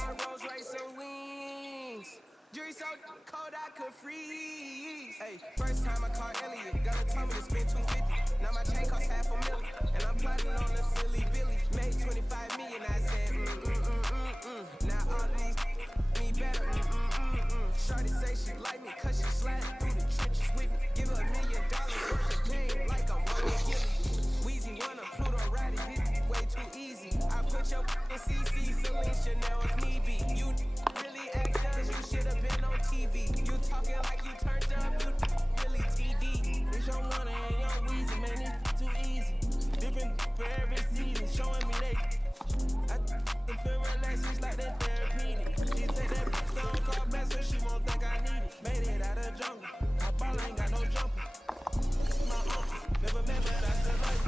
my Rolls Royce and wings. Jury so cold I could freeze. Hey, first time I called Elliot, gonna tell me to spend 250. Now my chain costs $500,000, and I'm plotting on a silly Billy. Made 25 million, I said Now all of these me better. Shorty say she like me 'cause she sliding through the trenches with me. Give her $1 million worth of pain like I'm Ronnie Gilly. Weezy wanna Pluto ride it, way too easy. I put your in CC, Celine Chanel if need be. You really act us, you should've been on TV. You talking like you turned up, you really TD. It's your wanna and your Weezy, man, it's too easy. Different for every season, showing me they. I feel relaxed, just like that therapeutic. She take that phone call back so she won't think I need it. Made it out of jungle, my ball ain't got no jumper. My uncle, never met but I still like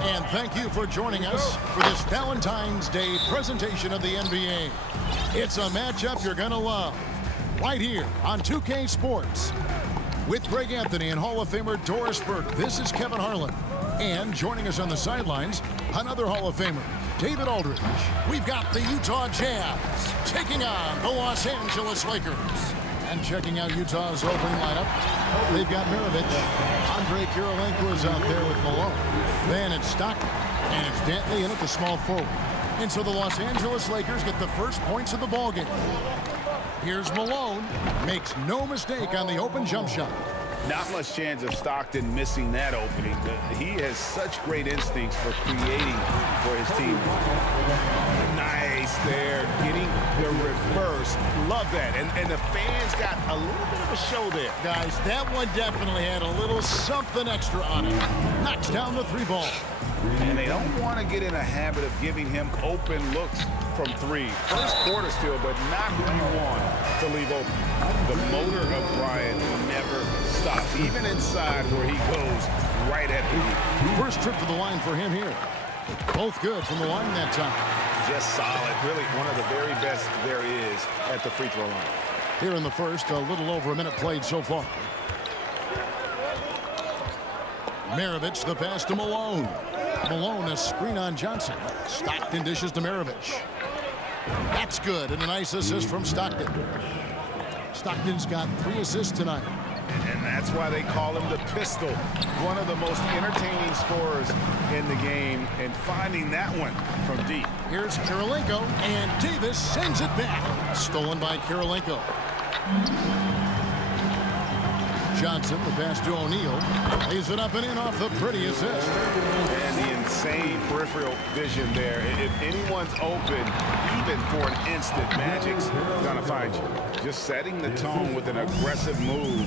you. And thank you for joining us for this Valentine's Day presentation of the NBA. It's a matchup you're gonna love, right here on 2K Sports. With Greg Anthony and Hall of Famer Doris Burke, this is Kevin Harlan. And joining us on the sidelines, another Hall of Famer, David Aldridge. We've got the Utah Jazz taking on the Los Angeles Lakers. And checking out Utah's opening lineup, they've got Maravich. Andre Kirilenko is out there with Malone. Then it's Stockton, and it's Dantley in at the small forward. And so the Los Angeles Lakers get the first points of the ballgame. Here's Malone, makes no mistake on the open jump shot. Not much chance of Stockton missing that opening. He has such great instincts for creating for his team. Nice there, getting the reverse. Love that. And the fans got a little bit of a show there. Guys, that one definitely had a little something extra on it. Knocks down the three ball. And they don't want to get in a habit of giving him open looks from three. First quarter still, but not who you want to leave open. The motor of Bryant never stops, even inside where he goes right at the first trip to the line for him here. Both good from the line that time. Just solid. Really one of the very best there is at the free throw line. Here in the first, a little over a minute played so far. Maravich, the pass to Malone. Malone, a screen on Johnson. Stockton dishes to Maravich. That's good, and a nice assist from Stockton. Stockton's got 3 assists tonight. And that's why they call him the pistol. One of the most entertaining scorers in the game, and finding that one from deep. Here's Kirilenko, and Davis sends it back. Stolen by Kirilenko. Johnson, the pass to O'Neal. Lays it up and in off the pretty assist. And the insane peripheral vision there. If anyone's open, even for an instant, Magic's gonna find you. Just setting the tone with an aggressive move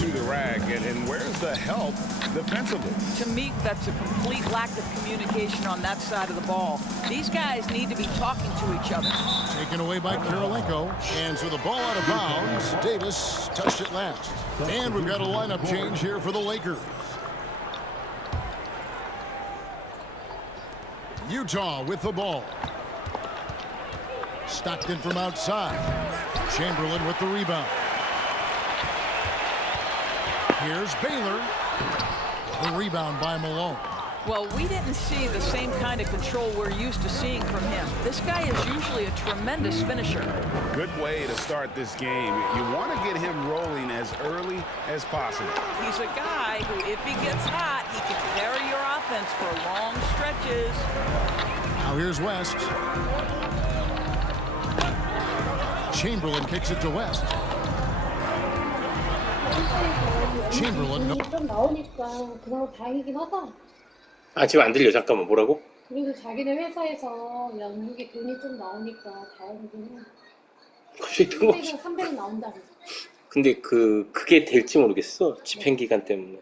to the rack. And where's the help defensively? To me, that's a complete lack of communication on that side of the ball. These guys need to be talking to each other. Taken away by Kirilenko. And so the ball out of bounds. Davis touched it last. And we've got a lineup change here for the Lakers. Utah with the ball. Stockton from outside. Chamberlain with the rebound. Here's Baylor. The rebound by Malone. Well, we didn't see the same kind of control we're used to seeing from him. This guy is usually a tremendous finisher. Good way to start this game. You want to get him rolling as early as possible. He's a guy who, if he gets hot, he can carry your offense for long stretches. Now here's West. Chamberlain kicks it to West. Chamberlain. 좀 나오니까 그나마 다행이긴 하다. 아, 지금 안 들려. 잠깐만, 뭐라고? 그리고 자기네 회사에서 영국에 돈이 좀 나오니까 다행이긴 해. 갑자기 뜬금없이. 300은 나온다고. 근데 그게 될지 모르겠어. 집행기간 때문에.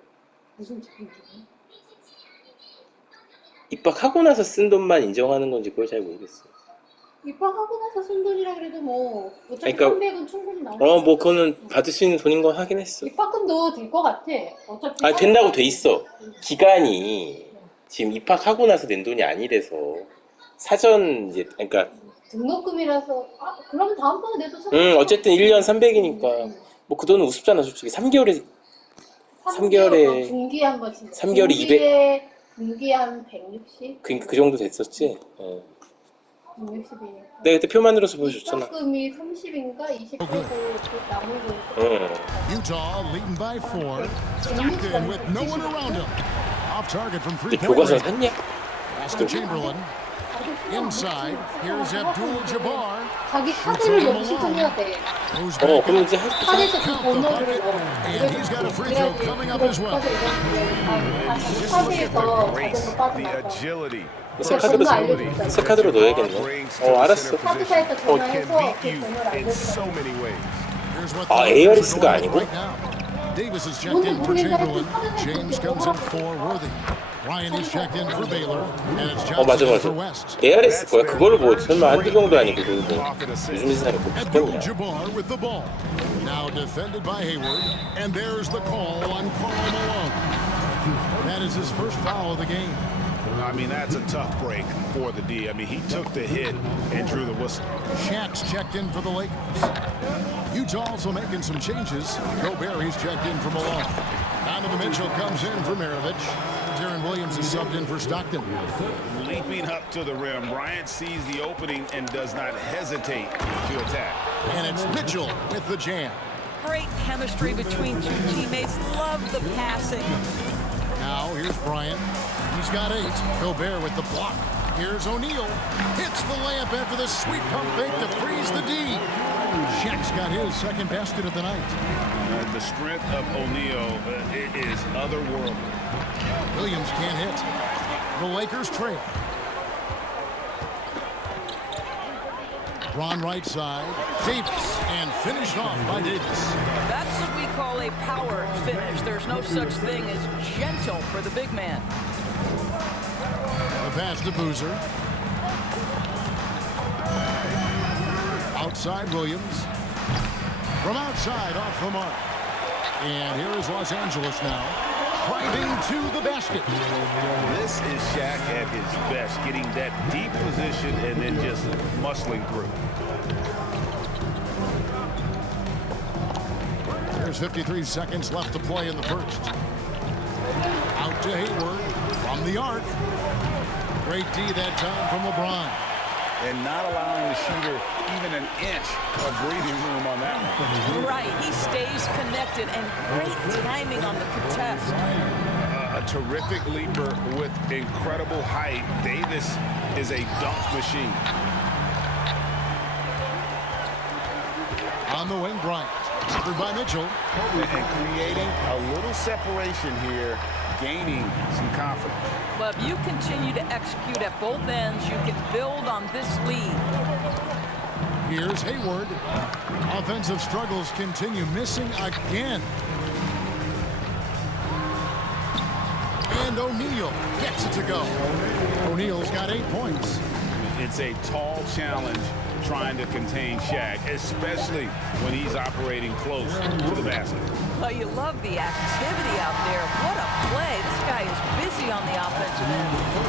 무슨 집행기간? 입학하고 나서 쓴 돈만 인정하는 건지 그걸 잘 모르겠어. 입학하고 나서 쓴 돈이라 그래도 뭐 어차피 그러니까, 300은 충분히 나오니까. 뭐 그거는 받을 수 있는 돈인 건 하긴 했어. 입학금도 될 것 같아. 어차피. 아, 된다고 돼 있어. 기간이 지금 입학하고 나서 낸 돈이 아니래서 사전 이제 그러니까 등록금이라서 그러면 다음번에 내도 상관없어. 어쨌든 1년 300이니까 뭐 그 돈은 우습잖아, 솔직히. 3개월에 분기한 거지. 3개월에 200. 분기에 한 160? 그러니까 그 정도 됐었지. 60이니까. 내가 그때 표만으로서 보여줬잖아. 입장금이 30인가 28고 나머지 응. Utah leading by 4. Stockton with no one around him. Off target from 근데 3-point 교과서 range. 샀냐? Pass to Chamberlain. Inside. Here's Abdul-Jabbar. 자기 카드를 연습해야 돼. Goes back 그럼 up. 이제 할 수 있어. 카드에서 그 Count the 번호를 bucket. And he's got a free throw coming up as well. Just look at the 카드에서 grace, 자전거 the 빠져나가. agility. 새 카드로 새 카드로 넣어야겠네. 알았어. 카드사에서 Or can 전화해서 beat 그 you 번호를 in so 알려주라. many ways. Here's what 아, the Lakers ARS가 are going 아니고? with right now. Davis is checked in for Chamberlain. James comes in for Worthy. Bryant is checked in for Baylor. And it's 맞아 Johnson 맞아. for West. ARS 거야. 그걸로 뭐 설마 한두 명도 아니고 그거 요즘 세상에 뭐 그거냐. Abdul-Jabbar with the ball. Now defended by Hayward. And there's the call on Karl Malone. That is his first foul of the game. I mean, that's a tough break for the D. I mean, he took the hit and drew the whistle. Shaq's checked in for the Lakers. Utah also making some changes. Gobert, he's checked in for Malone. Donovan Mitchell comes in for Maravich. Darren Williams is subbed in for Stockton. Leaping up to the rim, Bryant sees the opening and does not hesitate to attack. And it's Mitchell with the jam. Great chemistry between two teammates. Love the passing. Now here's Bryant. He's got 8. Gobert with the block. Here's O'Neal. Hits the layup after the sweet pump fake to freeze the D. Shaq's got his second basket of the night. The strength of O'Neal is otherworldly. Williams can't hit. The Lakers trail. Ron right side. Davis. And finished off by Davis. That's what we call a power finish. There's no such thing as gentle for the big man. The pass to Boozer. Outside Williams. From outside off the mark. And here is Los Angeles now. Driving to the basket. This is Shaq at his best, getting that deep position and then just muscling through. There's 53 seconds left to play in the first. Out to Hayward from the arc. Great D that time from LeBron. And not allowing the shooter even an inch of breathing room on that one. Right, he stays connected and great timing on the contest. A terrific leaper with incredible height. Davis is a dunk machine. On the wing, Bryant. Covered by Mitchell. And creating a little separation here, gaining some confidence. But if you continue to execute at both ends, you can build on this lead. Here's Hayward. Offensive struggles continue, missing again. And O'Neal gets it to go. O'Neal's got 8 points. It's a tall challenge trying to contain Shaq, especially when he's operating close to the basket. Well, you love the activity out there. What a play. This guy is busy on the offensive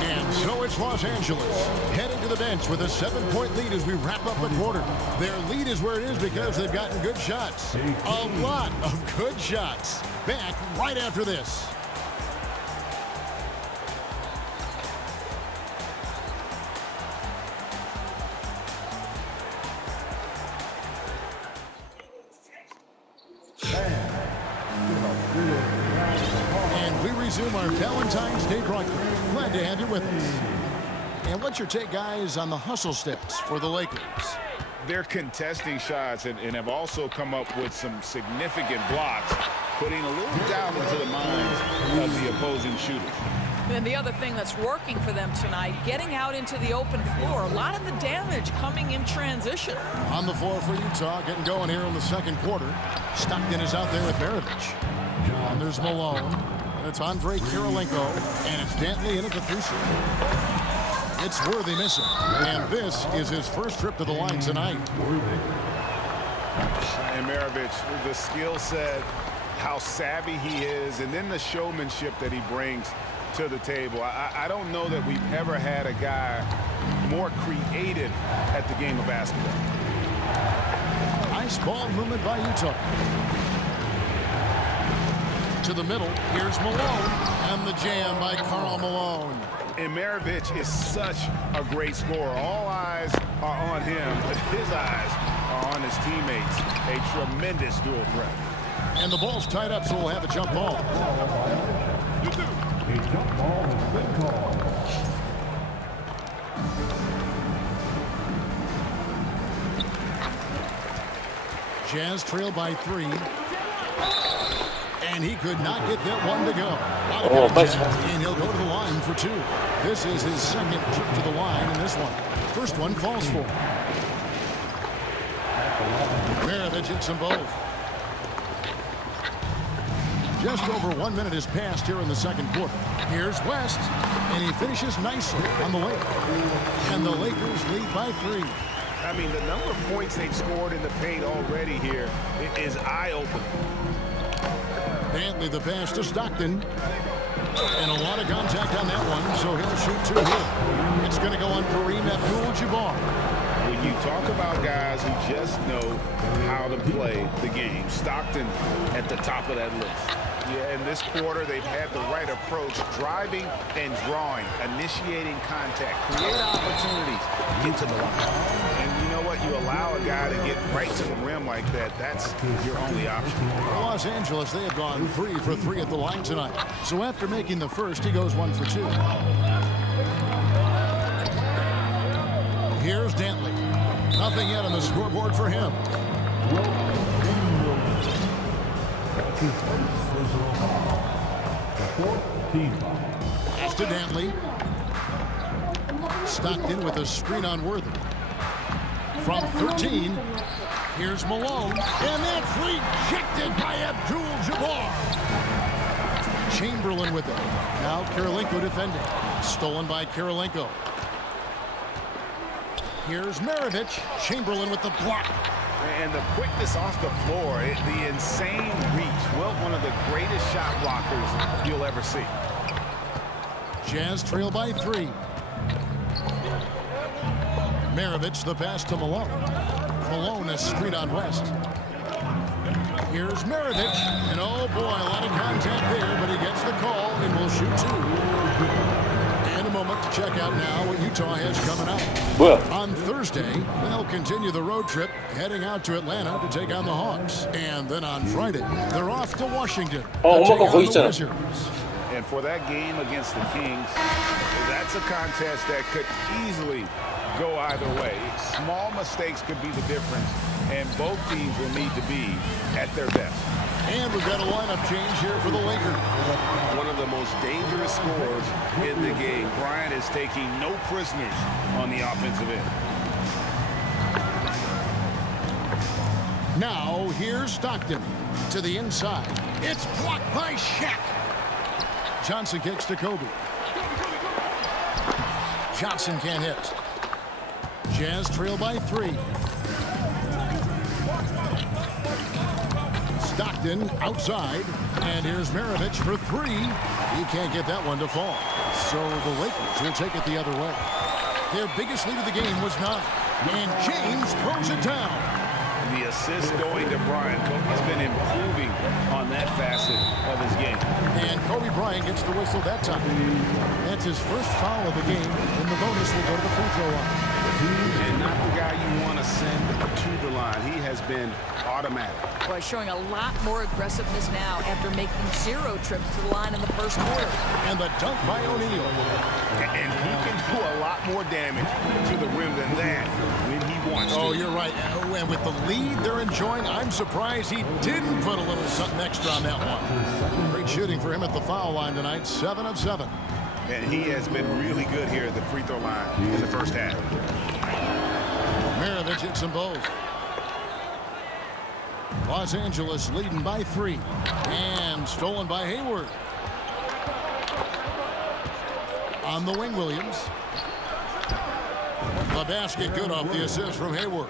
end. And so it's Los Angeles heading to the bench with a 7-point lead as we wrap up the quarter. Their lead is where it is because they've gotten good shots. A lot of good shots. Back right after this. And we resume our Valentine's Day broadcast. Glad to have you with us. And what's your take, guys, on the hustle stats for the Lakers? They're contesting shots and have also come up with some significant blocks, putting a little doubt into the minds of the opposing shooters. And the other thing that's working for them tonight, getting out into the open floor. A lot of the damage coming in transition. On the floor for Utah, getting going here in the second quarter. Stockton is out there with Maravich. And there's Malone. And it's Andre Kirilenko. And it's Dantley in at the 3 shot. It's Worthy missing. And this is his first trip to the line tonight. And Maravich, the skill set, how savvy he is, and then the showmanship that he brings to the table. I don't know that we've ever had a guy more creative at the game of basketball. Nice ball movement by Utah. To the middle, here's Malone, and the jam by Karl Malone. And Maravich is such a great scorer. All eyes are on him, but his eyes are on his teammates. A tremendous dual threat. And the ball's tied up, so we'll have a jump ball. A jump ball has been called. Jazz trail by 3. And he could not get that one to go. Oh, but And he'll go to the line for 2. This is his second trip to the line in this one. First one falls for him. Maravich hits them both. Just over 1 minute has passed here in the second quarter. Here's West, and he finishes nicely on the way. And the Lakers lead by 3. I mean, the number of points they've scored in the paint already here is eye-opening. Dantley the pass to Stockton. And a lot of contact on that one, so he'll shoot 2 here. It's going to go on Kareem Abdul-Jabbar. When you talk about guys who just know how to play the game, Stockton at the top of that list. Yeah, in this quarter, they've had the right approach, driving and drawing, initiating contact, create opportunities, get to the line. And you know what? You allow a guy to get right to the rim like that, that's your only option. For Los Angeles, they have gone 3 for 3 at the line tonight. So after making the first, he goes 1 for 2. Here's Dantley. Nothing yet on the scoreboard for him. That's his first personal foul. The 4th team foul. Pass to Dantley. Stockton with a screen on Worthy. From 13, here's Malone. And that's rejected by Abdul-Jabbar. Chamberlain with it. Now Karolinko defending. Stolen by Karolinko. Here's Maravich. Chamberlain with the block. And the quickness off the floor, the insane reach. Well, one of the greatest shot blockers you'll ever see. Jazz trail by 3. Maravich the pass to Malone. Malone a screen on West. Here's Maravich. And oh boy, a lot of contact there, but he gets the call and will shoot 2. And a moment to check out now what Utah has coming up. 뭐야? On Thursday, they'll continue the road trip, heading out to Atlanta to take on the Hawks. And then on Friday, they're off to Washington to take 엄마가 on 거기 the 있잖아. Wizards. And for that game against the Kings, that's a contest that could easily go either way. Small mistakes could be the difference, and both teams will need to be at their best. And we've got a lineup change here for the Lakers. One of the most dangerous scorers in the game. Bryant is taking no prisoners on the offensive end. Now, here's Stockton to the inside. It's blocked by Shaq. Johnson kicks to Kobe. Johnson can't hit. Jazz trail by 3. Stockton outside, and here's Maravich for 3. He can't get that one to fall. So the Lakers will take it the other way. Their biggest lead of the game was 9, and James throws it down. The assist going to Bryant. Kobe's been improving on that facet of his game. And Kobe Bryant gets the whistle that time. That's his first foul of the game, and the bonus will go to the free throw line. And not the guy you want to send to the line. He has been automatic. Boy, showing a lot more aggressiveness now after making 0 trips to the line in the first quarter. And the dunk by O'Neal. And he can do a lot more damage to the rim than that when he wants to. Oh, you're right. And with the lead they're enjoying, I'm surprised he didn't put a little something extra on that one. Great shooting for him at the foul line tonight, 7 of 7. And he has been really good here at the free throw line in the first half. Maravich hits them both. Los Angeles leading by 3. And stolen by Hayward. On the wing, Williams. The basket good off the assist from Hayward.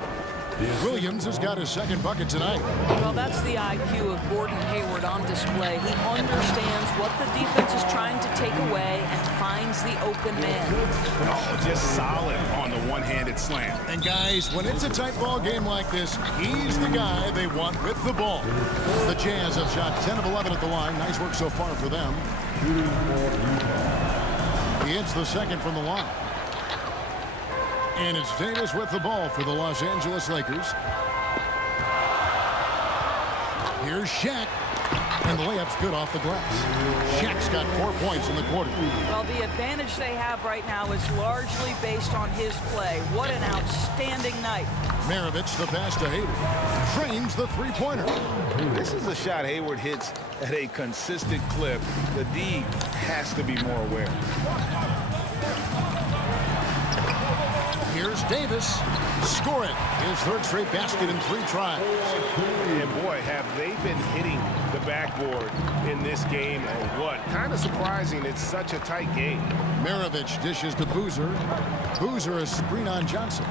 Williams has got his second bucket tonight. Well, that's the IQ of Gordon Hayward on display. He understands what the defense is trying to take away and finds the open man. Oh, just solid on the one-handed slam. And guys, when it's a tight ball game like this, he's the guy they want with the ball. The Jazz have shot 10 of 11 at the line. Nice work so far for them. He hits the second from the line. And it's Davis with the ball for the Los Angeles Lakers. Here's Shaq. And the layup's good off the glass. Shaq's got 4 points in the quarter. Well, the advantage they have right now is largely based on his play. What an outstanding night. Maravich, the pass to Hayward. Trains the three-pointer. This is a shot Hayward hits at a consistent clip. The D has to be more aware. Here's Davis. Score it. His third straight basket in 3 tries. And boy, have they been hitting the backboard in this game and what? Kind of surprising it's such a tight game. Maravich dishes to Boozer. Boozer a screen on Johnson.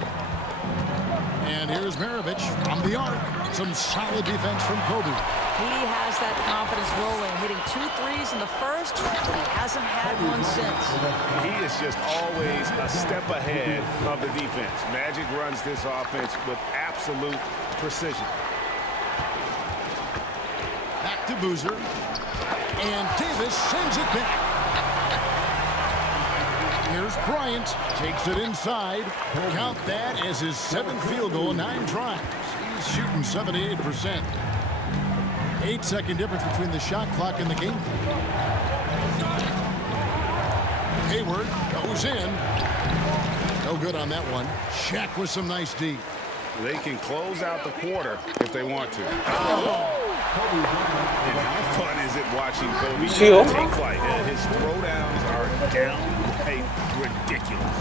And here's Maravich from the arc. Some solid defense from Kobe. He has that confidence rolling, hitting 2 threes in the first, but he hasn't had one since. He is just always a step ahead of the defense. Magic runs this offense with absolute precision. Back to Boozer. And Davis sends it back. Here's Bryant. Takes it inside. Count that as his 7th field goal, 9 tries. He's shooting 78%. 8-second difference between the shot clock and the game clock. Hayward goes in. No good on that one. Shaq with some nice D. They can close out the quarter if they want to. And how fun is it watching Kobe take flight? His throwdowns are downright ridiculous.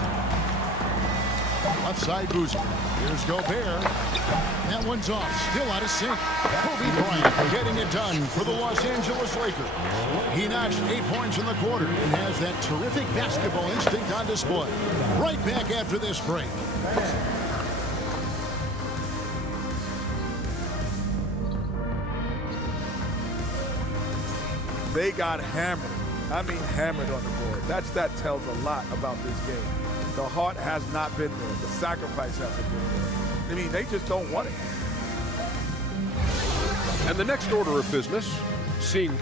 Left side Boozer. Here's Gobert. That one's off. Still out of sync. Kobe Bryant getting it done for the Los Angeles Lakers. He notched 8 points in the quarter and has that terrific basketball instinct on display. Right back after this break. They got hammered. I mean hammered on the board. That tells a lot about this game. The heart has not been there. The sacrifice hasn't been there. I mean, they just don't want it. And the next order of business, seeing.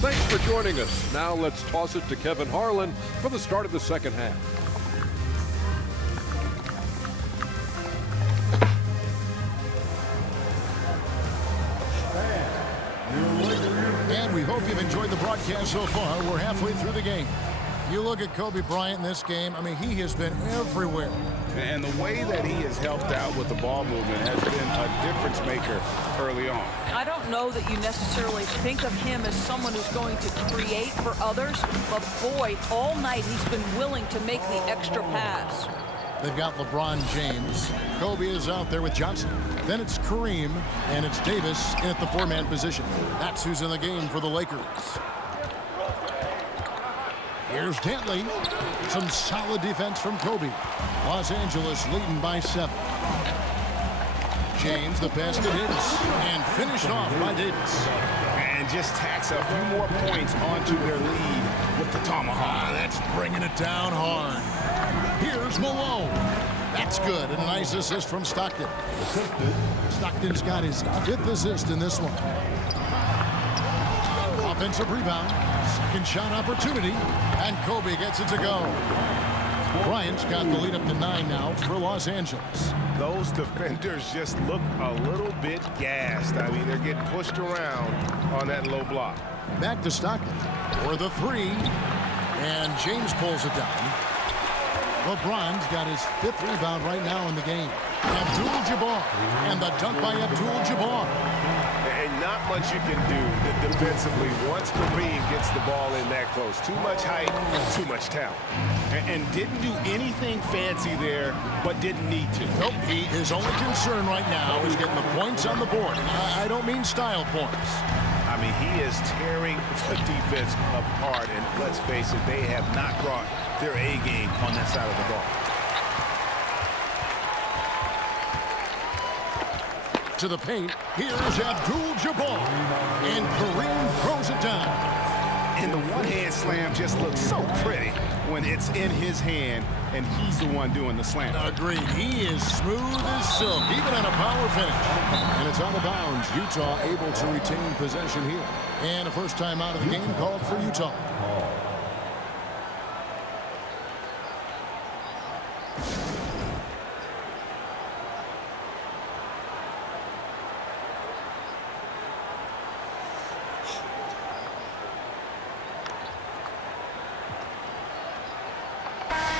Thanks for joining us. Now let's toss it to Kevin Harlan for the start of the second half. And we hope you've enjoyed the broadcast so far. We're halfway through the game. You look at Kobe Bryant in this game, I mean, he has been everywhere. And the way that he has helped out with the ball movement has been a difference maker early on. I don't know that you necessarily think of him as someone who's going to create for others, but boy, all night he's been willing to make the extra pass. They've got LeBron James. Kobe is out there with Johnson. Then it's Kareem, and it's Davis in at the 4-man position. That's who's in the game for the Lakers. Here's Dantley. Some solid defense from Kobe. Los Angeles leading by 7. James, the pass to Davis. And finished off by Davis. And just tacks a few more points onto their lead with the tomahawk. That's bringing it down hard. Here's Malone. That's good. And a nice assist from Stockton. Stockton's got his 5th assist in this one. Offensive rebound. Second shot opportunity. And Kobe gets it to go. Bryant's got the lead up to 9 now for Los Angeles. Those defenders just look a little bit gassed. I mean, they're getting pushed around on that low block. Back to Stockton for the 3. And James pulls it down. LeBron's got his 5th rebound right now in the game. Abdul-Jabbar. And the dunk by Abdul-Jabbar. And not much you can do defensively once Kareem gets the ball in that close. Too much height, too much talent. And didn't do anything fancy there, but didn't need to. Nope, his only concern right now is getting the points on the board. I don't mean style points. I mean, he is tearing the defense apart. And let's face it, they have not brought their A game on that side of the ball. To the paint, here's Abdul-Jabbar. And Kareem throws it down. And the one-hand slam just looks so pretty when it's in his hand and he's the one doing the slam. Agreed. He is smooth as silk, even on a power finish. And it's out of bounds. Utah able to retain possession here. And a first time out of the game called for Utah.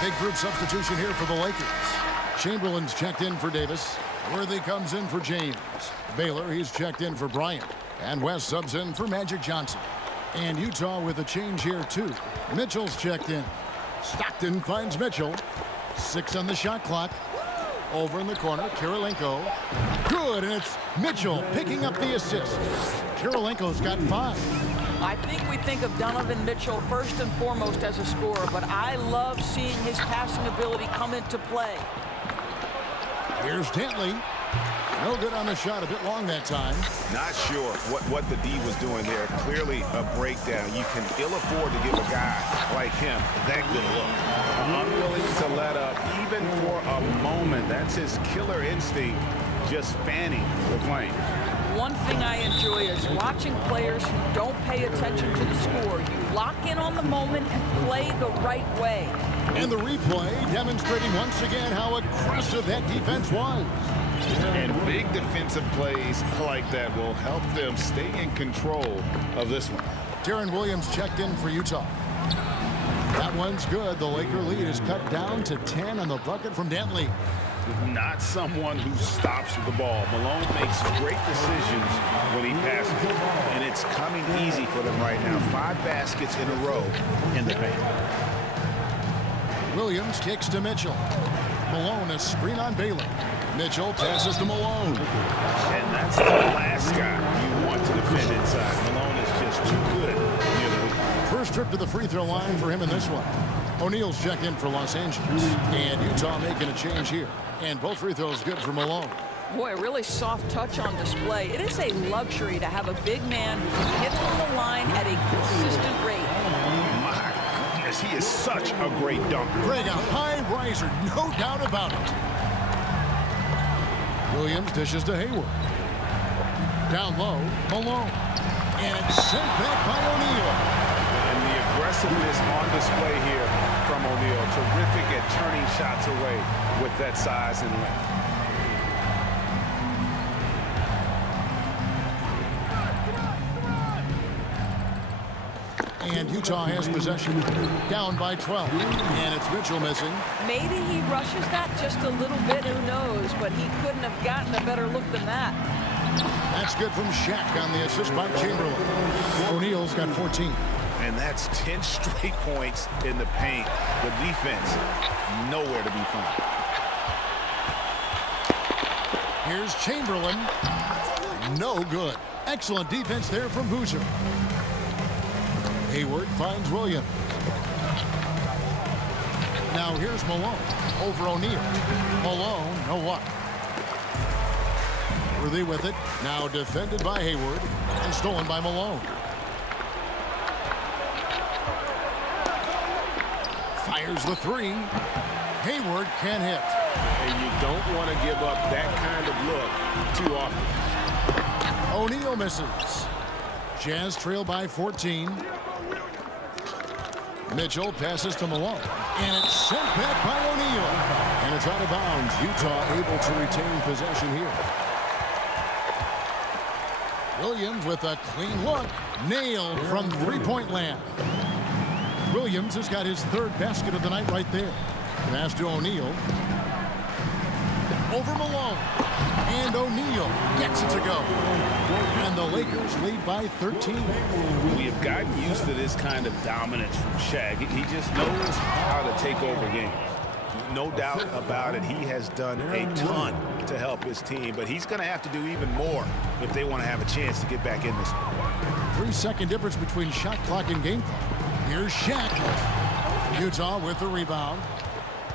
Big group substitution here for the Lakers. Chamberlain's checked in for Davis. Worthy comes in for James. Baylor, he's checked in for Bryant. And West subs in for Magic Johnson. And Utah with a change here, too. Mitchell's checked in. Stockton finds Mitchell. 6 on the shot clock. Over in the corner, Kirilenko. Good, and it's Mitchell picking up the assist. Kirilenko's got 5. I think we think of Donovan Mitchell first and foremost as a scorer, but I love seeing his passing ability come into play. Here's Dantley. No good on the shot, a bit long that time. Not sure what the D was doing there. Clearly a breakdown. You can ill afford to give a guy like him that good look. Unwilling to let up even for a moment. That's his killer instinct, just fanning the flame. One thing I enjoy is watching players who don't pay attention to the score. You lock in on the moment and play the right way. And the replay demonstrating once again how aggressive that defense was. And big defensive plays like that will help them stay in control of this one. Deron Williams checked in for Utah. That one's good. The Laker lead is cut down to 10 on the bucket from Dantley. Not someone who stops the ball. Malone makes great decisions when he passes it, and it's coming easy for them right now. 5 baskets in a row in the paint. Williams kicks to Mitchell. Malone, a screen on Baylor. Mitchell passes to Malone. And that's the last guy you want to defend inside. Malone is just too good near the hoop. First trip to the free throw line for him in this one. O'Neal's checked in for Los Angeles. And Utah making a change here. And both free throws good for Malone. Boy, a really soft touch on display. It is a luxury to have a big man who can hit from the line at a consistent rate. My goodness, he is such a great dunker. Greg, a high riser, no doubt about it. Williams dishes to Hayward. Down low, Malone. And it's sent back by O'Neal. And the aggressiveness on display here from O'Neal. Terrific at turning shots away with that size and length. And Utah has possession. Down by 12. And it's Mitchell missing. Maybe he rushes that just a little bit, who knows, but he couldn't have gotten a better look than that. That's good from Shaq on the assist by Chamberlain. O'Neal's got 14. And that's 10 straight points in the paint. The defense, nowhere to be found. Here's Chamberlain. No good. Excellent defense there from Boozer. Hayward finds Williams. Now here's Malone over O'Neal. Malone, no luck. Worthy with it. Now defended by Hayward and stolen by Malone. Fires the 3. Hayward can't hit. And you don't want to give up that kind of look too often. O'Neal misses. Jazz trail by 14. Mitchell passes to Malone. And it's sent back by O'Neal. And it's out of bounds. Utah able to retain possession here. Williams with a clean look. Nailed from three-point land. Williams has got his 3rd basket of the night right there. Pass to O'Neal. Over Malone. And O'Neal gets it to go. And the Lakers lead by 13. We have gotten used to this kind of dominance from Shaq. He just knows how to take over games. No doubt about it. He has done a ton to help his team, but he's going to have to do even more if they want to have a chance to get back in this one. 3-second difference between shot clock and game clock. Here's Shaq. Utah with the rebound.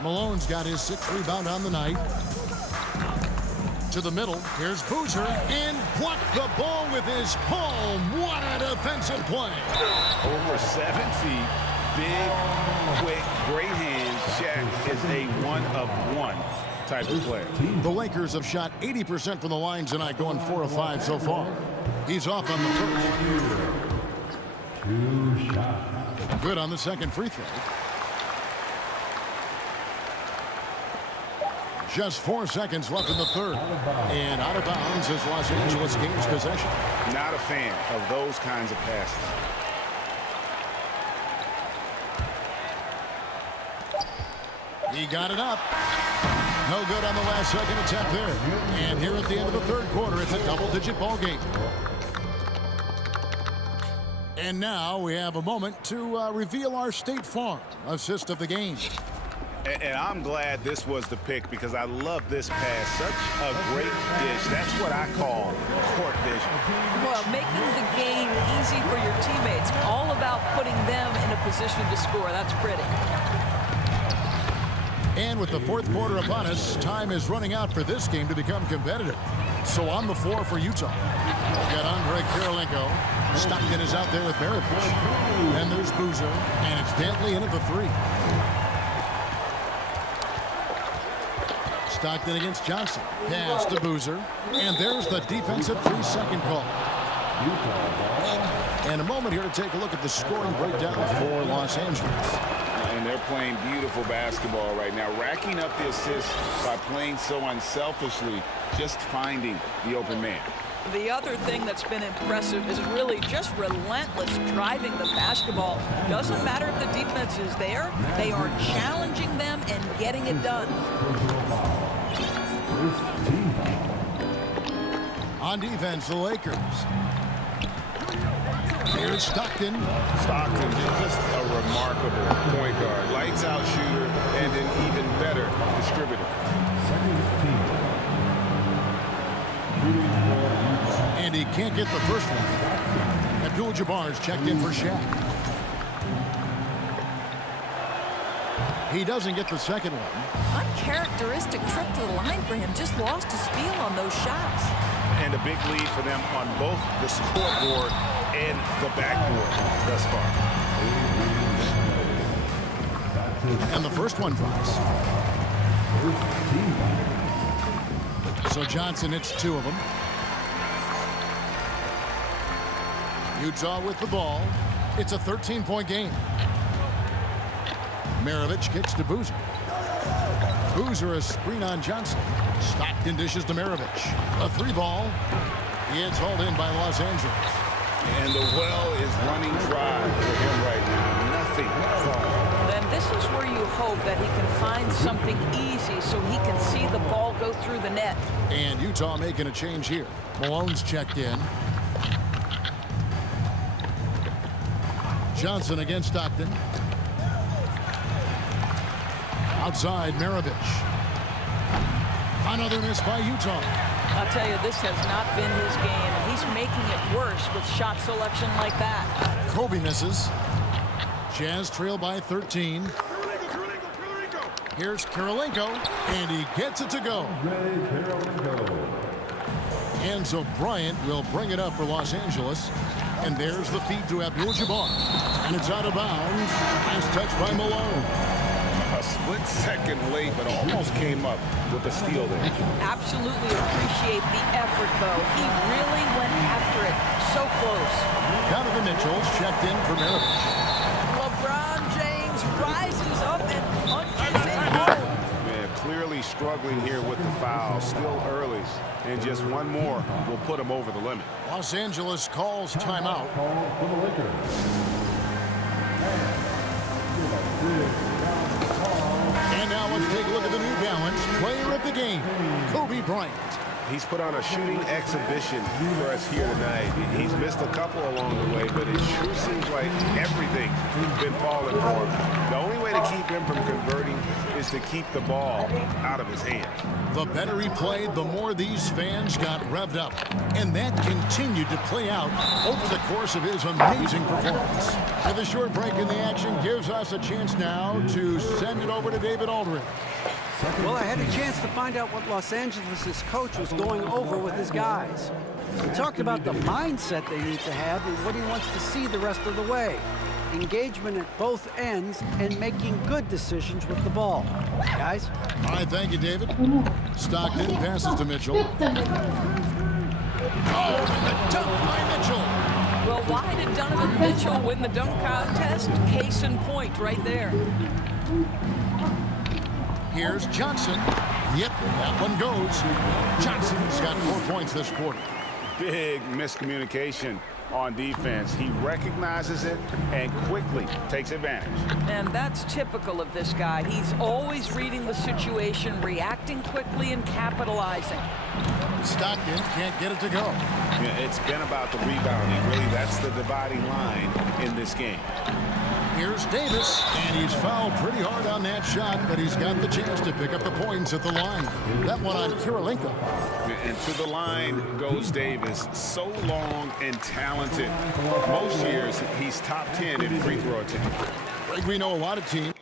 Malone's got his 6th rebound on the night. To the middle, here's Boozer, and blocked the ball with his palm. What a defensive play. Over 7 feet, big, quick, great hands. Shaq is a one-of-one type of player. The Lakers have shot 80% from the line tonight, going 4 of 5 so far. He's off on the first. 2 shots. Good on the second free throw. Just 4 seconds left in the 3rd. And out of bounds as Los Angeles gains possession. Not a fan of those kinds of passes. He got it up. No good on the last second attempt there. And here at the end of the third quarter, it's a double-digit ball game. And now we have a moment to reveal our State Farm assist of the game. And I'm glad this was the pick because I love this pass. Such a great dish. That's what I call court vision. Well, making the game easy for your teammates. All about putting them in a position to score. That's pretty. And with the fourth quarter upon us, time is running out for this game to become competitive. So on the floor for Utah, we've got Andre Kirilenko. Stockton is out there with Maravich. Then there's Boozer, and it's Dantley in at the three. Stockton against Johnson. Pass to Boozer. And there's the defensive 3-second call. And a moment here to take a look at the scoring breakdown for Los Angeles. And they're playing beautiful basketball right now, racking up the assists by playing so unselfishly, just finding the open man. The other thing that's been impressive is really just relentless driving the basketball. Doesn't matter if the defense is there, they are challenging them and getting it done. On defense, the Lakers. Here's Stockton. Stockton is just a remarkable point guard. Lights out shooter and an even better distributor. And he can't get the first one. Abdul-Jabbar's checked in for Shaq. He doesn't get the second one. Uncharacteristic trip to the line for him. Just lost his feel on those shots. And a big lead for them on both the scoreboard and the backboard thus far. And the first one drops. So Johnson hits two of them. Utah with the ball. It's a 13-point game. Maravich kicks to Boozer. Boozer a screen on Johnson. Stockton dishes to Maravich. A three ball. It's hauled in by Los Angeles. And the well is running dry for him right now. Nothing falling. Then this is where you hope that he can find something easy so he can see the ball go through the net. And Utah making a change here. Malone's checked in. Johnson against Stockton. Outside, Maravich. Another miss by Utah. I'll tell you, this has not been his game, and he's making it worse with shot selection like that. Kobe misses. Jazz trail by 13. Here's Kirilenko, and he gets it to go. And so Bryant will bring it up for Los Angeles. And there's the feed to Abdul-Jabbar. And it's out of bounds. Last touch by Malone. A split second late, but almost came up with a steal there. Absolutely appreciate the effort, though. He really went after it. So close. Donovan Mitchell's checked in for Maravich. LeBron James rises up and punches it home. Man, clearly struggling here with the foul. Still early. And just one more will put him over the limit. Los Angeles calls timeout. And now let's take a look at the New Balance player of the game, Kobe Bryant. He's put on a shooting exhibition for us here tonight. He's missed a couple along the way, but it sure seems like everything's been falling for him. The only way to keep him from converting is to keep the ball out of his hands. The better he played, the more these fans got revved up. And that continued to play out over the course of his amazing performance. With a short break in the action gives us a chance now to send it over to David Aldridge. Well, I had a chance to find out what Los Angeles' coach was going over with his guys. He talked about the mindset they need to have and what he wants to see the rest of the way. Engagement at both ends and making good decisions with the ball. Guys? All right, thank you, David. Stockton passes to Mitchell. Oh, and the dunk by Mitchell. Well, why did Donovan Mitchell win the dunk contest? Case in point right there. Here's Johnson. Yep, that one goes. Johnson's got 4 points this quarter. Big miscommunication on defense. He recognizes it and quickly takes advantage. And that's typical of this guy. He's always reading the situation, reacting quickly, and capitalizing. Stockton can't get it to go. Yeah, it's been about the rebounding. Really, that's the dividing line in this game. Here's Davis, and he's fouled pretty hard on that shot, but he's got the chance to pick up the points at the line. That one on Kirilenko. And to the line goes Davis. So long and talented. Most years, he's top 10 in free throw attempts. Greg, we know a lot of teams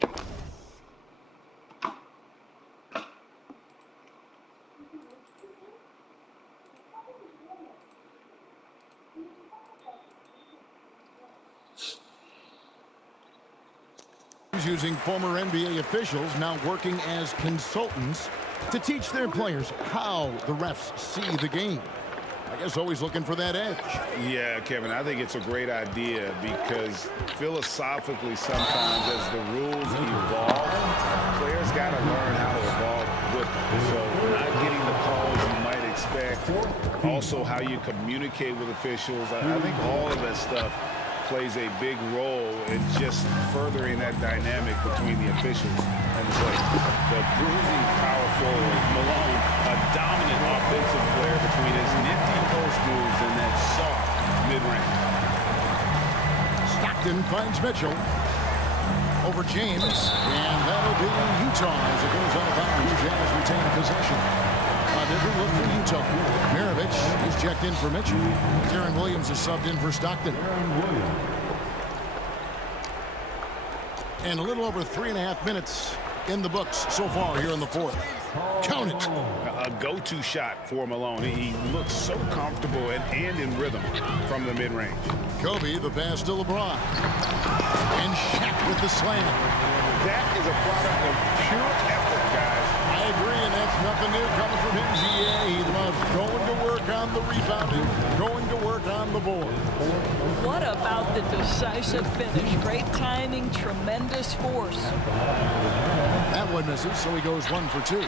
using former NBA officials now working as consultants to teach their players how the refs see the game. I guess always looking for that edge. Yeah, Kevin, I think it's a great idea because philosophically sometimes as the rules evolve, players got to learn how to evolve with them. So not getting the calls you might expect, also how you communicate with officials. I think all of that stuff plays a big role in just furthering that dynamic between the officials and the players. The bruising power forward, Malone, a dominant offensive player between his nifty post moves and that soft mid-range. Stockton finds Mitchell over James, and that'll be Utah as it goes out of bounds. Jazz retain possession. A different look for Utah. Maravich is checked in for Mitchell. Darren Williams is subbed in for Stockton. And a little over 3.5 minutes in the books so far here in the fourth. Count it. A go-to shot for Malone. He looks so comfortable and in rhythm from the mid-range. Kobe, the pass to LeBron. And Shaq with the slam. That is a product of pure effort, guys. I agree, and that's nothing new coming from him. GA, he loves going to work on the rebounding, going to work on the board. What about the decisive finish? Great timing, tremendous force. That one misses, so he goes 1 for 2.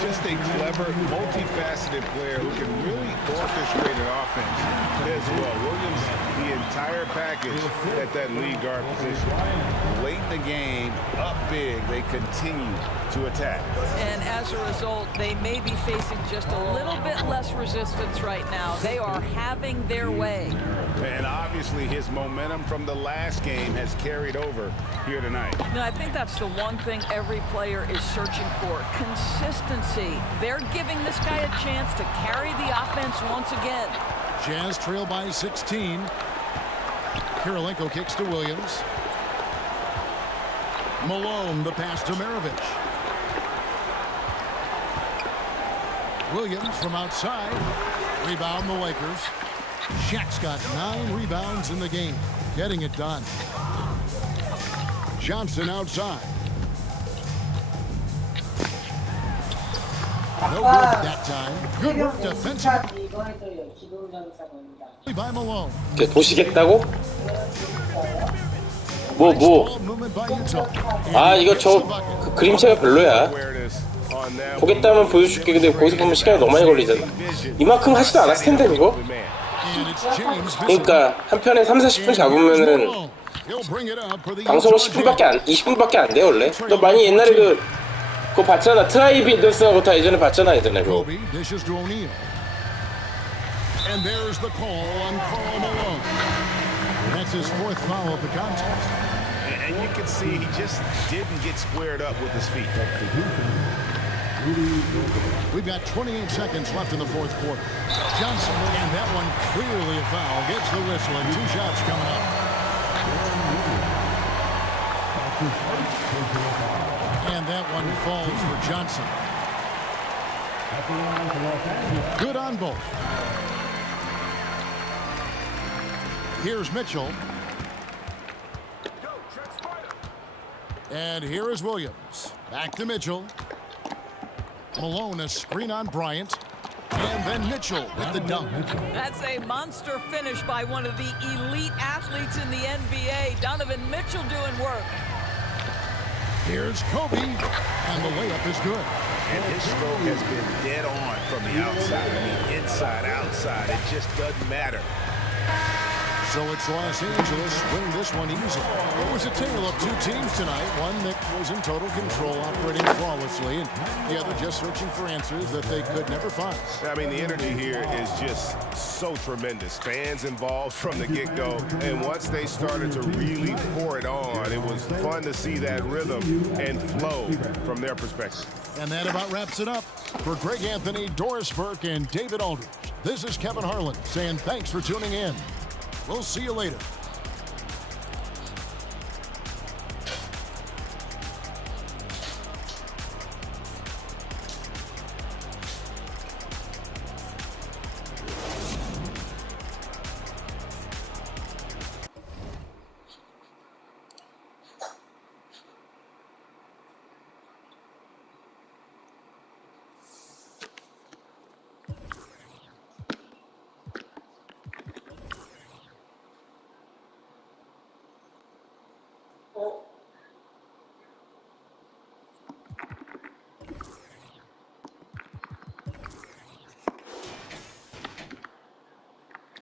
Just a clever, multifaceted player who can really orchestrate an offense as well. Williams, the entire package at that lead guard position. Late in the game, up big, they continue to attack. And as a result, they may be facing just a little bit less resistance right now. They are having their way. And obviously his momentum from the last game has carried over here tonight. No, I think that's the one thing every player is searching for. Consistency. They're giving this guy a chance to carry the offense once again. Jazz trail by 16. Kirilenko kicks to Williams. Malone, the pass to Maravich. Williams from outside. Rebound the Lakers. Shaq's got 9 rebounds in the game. Getting it done. Johnson outside. No good that time. Good work defensively by Malone. 보시겠다고? 뭐. 아, 이거 그 그림체가 별로야. 보겠다면 보여줄게. 근데 거기서 보면 시간이 너무 많이 걸리잖아. 이만큼 하지도 않았을 텐데 그거? 그러니까 한 편에 30-40분 잡으면은 방송을 20분밖에 안 돼 원래. 너 많이 옛날에 그거 봤잖아. 트라이비더스하고 다 예전에 봤잖아 예전에 그거. And there's the call on Karl Malone. That's his 4th foul of the contest. And you can see he just didn't get squared up with his feet. We've got 28 seconds left in the 4th quarter. Johnson, and that one clearly a foul. Gets the whistle, and 2 shots coming up. And that one falls for Johnson. Good on both. Here's Mitchell. And here is Williams. Back to Mitchell. Malone, a screen on Bryant. And then Mitchell with the dunk. That's a monster finish by one of the elite athletes in the NBA. Donovan Mitchell doing work. Here's Kobe. And the layup is good. And his stroke has been dead on from the outside. I mean, inside, outside. It just doesn't matter. So it's Los Angeles win this one easily. It was a tale of two teams tonight. One that was in total control, operating flawlessly, and the other just searching for answers that they could never find. I mean, the energy here is just so tremendous. Fans involved from the get-go, and once they started to really pour it on, it was fun to see that rhythm and flow from their perspective. And that about wraps it up. For Greg Anthony, Doris Burke, and David Aldridge, this is Kevin Harlan saying thanks for tuning in. We'll see you later. 어?